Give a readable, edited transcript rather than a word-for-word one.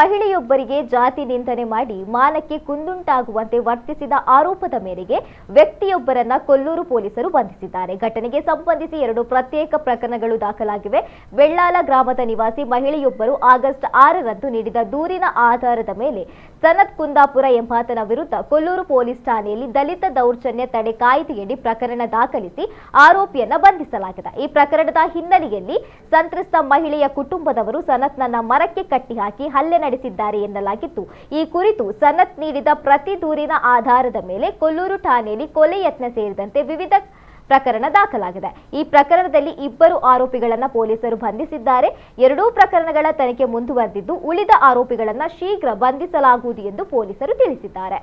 ಮಹಿಳೆಯೊಬ್ಬರಿಗೆ ಜಾತಿ ನಿಂದನೆ ಮಾಡಿ ಮಾನಕ್ಕೆ ಕುಂದುಂಟಾಗುವಂತೆ ವರ್ತಿಸಿದ ಆರೋಪದ ಮೇರೆಗೆ ವ್ಯಕ್ತಿಯೊಬ್ಬರನ್ನ ಕೊಲ್ಲೂರು ಪೊಲೀಸರು ಬಂಧಿಸಿದ್ದಾರೆ. ಘಟನೆಗೆ ಸಂಬಂಧಿಸಿ 2 ಪ್ರತ್ಯೇಕ ಪ್ರಕರಣಗಳು ದಾಖಲಾಗಿವೆ. ಬೆಳ್ಳಾಲ ಗ್ರಾಮದ ನಿವಾಸಿ ಮಹಿಳೆಯೊಬ್ಬರು ಆಗಸ್ಟ್ 6ರಂದು ನೀಡಿದ ದೂರಿನ ಆಧಾರದ ಮೇಲೆ ಸನತ್ ಕುಂದಾಪುರ ಎಂಬಾತನ ವಿರುದ್ಧ ಕೊಲ್ಲೂರು ಪೊಲೀಸ್ ಠಾಣೆಯಲ್ಲಿ ದಲಿತ ದೌರ್ಜನ್ಯ ತಡೆ ಕಾಯ್ದೆಯಡಿ ಪ್ರಕರಣ ದಾಖಲಿಸಿ ಆರೋಪಿಯನ್ನ ಬಂಧಿಸಲಾಗಿದೆ. ಈ ಪ್ರಕರಣದ ಹಿನ್ನೆಲೆಯಲ್ಲಿ ಸಂತ್ರಸ್ತ ಮಹಿಳೆಯ ಕುಟುಂಬದವರು ಸನತ್ನನ್ನ ಮರಕ್ಕೆ ಕಟ್ಟಿ ಹಾಕಿ ಹಲ್ಲೆ ನಡೆಸಿದ್ದಾರೆ ಎನ್ನಲಾಗಿತ್ತು. ಈ ಕುರಿತು ಸನತ್ ನೀಡಿದ ಪ್ರತಿ ದೂರಿನ ಆಧಾರದ ಮೇಲೆ ಕೊಲ್ಲೂರು ಠಾಣೆಯಲ್ಲಿ ಕೊಲೆ ಯತ್ನ ಸೇರಿದಂತೆ ವಿವಿಧ ಪ್ರಕರಣ ದಾಖಲಾಗಿದೆ. ಈ ಪ್ರಕರಣದಲ್ಲಿ 2 ಆರೋಪಿಗಳನ್ನ ಪೊಲೀಸರು ಬಂಧಿಸಿದ್ದಾರೆ. 2 ಪ್ರಕರಣಗಳ ತನಿಖೆ ಮುಂದುವರೆದಿದ್ದು ಉಳಿದ ಆರೋಪಿಗಳನ್ನ ಶೀಘ್ರ ಬಂಧಿಸಲಾಗುವುದು ಎಂದು ಪೊಲೀಸರು ತಿಳಿಸಿದ್ದಾರೆ.